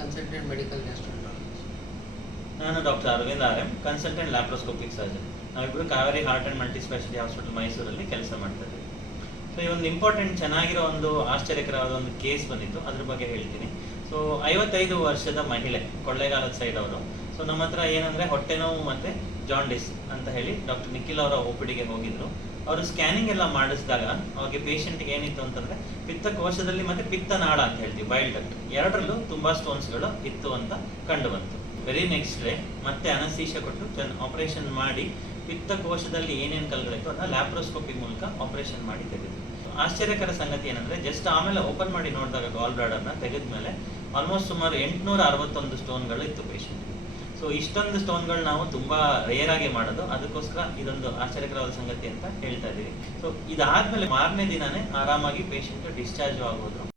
consultant medical gastroenterologist. ನಾನು doctor Arvind R M, consultant laparoscopic surgeon. ನಾವಿಬ್ಬರು Kaveri heart and multi speciality hospital ಮೈಸೂರಲ್ಲಿ ಕೆಲಸ ಮಾಡ್ತಾ ಇದ್ದೀವಿ. ಸೊ ಈ ಒಂದು ಇಂಪಾರ್ಟೆಂಟ್ ಚೆನ್ನಾಗಿರೋ ಒಂದು ಆಶ್ಚರ್ಯಕರವಾದ ಒಂದು ಕೇಸ್ ಬಂದಿತ್ತು, ಅದ್ರ ಬಗ್ಗೆ ಹೇಳ್ತೀನಿ. ಸೊ 55 ವರ್ಷದ ಮಹಿಳೆ, ಕೊಳ್ಳೇಗಾಲದ ಸೈಡ್ ಅವರು. ಸೊ ನಮ್ಮ ಹತ್ರ ಏನಂದರೆ ಹೊಟ್ಟೆ ನೋವು ಮತ್ತು ಜಾಂಡಿಸ್ ಅಂತ ಹೇಳಿ ಡಾಕ್ಟರ್ ನಿಖಿಲ್ ಅವರ OPDಗೆ ಹೋಗಿದ್ರು. ಅವರು ಸ್ಕ್ಯಾನಿಂಗ್ ಎಲ್ಲ ಮಾಡಿಸಿದಾಗ ಅವ್ರಿಗೆ ಪೇಷಂಟ್ಗೆ ಏನಿತ್ತು ಅಂತಂದರೆ ಪಿತ್ತಕೋಶದಲ್ಲಿ ಮತ್ತು ಪಿತ್ತನಾಳ ಅಂತ ಹೇಳ್ತೀವಿ, ಬೈಲ್ ಡಕ್ಟ್, ಎರಡರಲ್ಲೂ ತುಂಬ ಸ್ಟೋನ್ಸ್ಗಳು ಇತ್ತು ಅಂತ ಕಂಡು ಬಂತು. ವೆರಿ ನೆಕ್ಸ್ಟ್ ಡೇ ಮತ್ತೆ ಅನಸ್ತೇಷಿಯಾ ಕೊಟ್ಟು ಆಪರೇಷನ್ ಮಾಡಿ ಪಿತ್ತಕೋಶದಲ್ಲಿ ಏನೇನು ಕಲ್ಗಳಿತ್ತು ಅದನ್ನ ಲ್ಯಾಪ್ರೋಸ್ಕೋಪಿ ಮೂಲಕ ಆಪರೇಷನ್ ಮಾಡಿ ತೆಗೆದು. ಆಶ್ಚರ್ಯಕರ ಸಂಗತಿ ಏನಂದರೆ ಜಸ್ಟ್ ಆಮೇಲೆ ಓಪನ್ ಮಾಡಿ ನೋಡಿದಾಗ ಗಾಲ್ ಬ್ಲಾಡರ್ನ ತೆಗೆದ ಮೇಲೆ ಆಲ್ಮೋಸ್ಟ್ ಸುಮಾರು 861 ಸ್ಟೋನ್ಗಳು ಇತ್ತು ಪೇಷಂಟ್ಗೆ. ಸೊ ಇಷ್ಟೊಂದು ಸ್ಟೋನ್ಗಳು ನಾವು ತುಂಬ ರೇರ್ ಆಗಿ ಮಾಡೋದು, ಅದಕ್ಕೋಸ್ಕರ ಇದೊಂದು ಆಶ್ಚರ್ಯಕರವಾದ ಸಂಗತಿ ಅಂತ ಹೇಳ್ತಾ ಇದ್ದೀವಿ. ಸೊ ಇದಾದ್ಮೇಲೆ ಮಾರನೇ ದಿನನೇ ಆರಾಮಾಗಿ ಪೇಷಂಟ್ ಡಿಸ್ಚಾರ್ಜ್ ಆಗೋದ್ರು.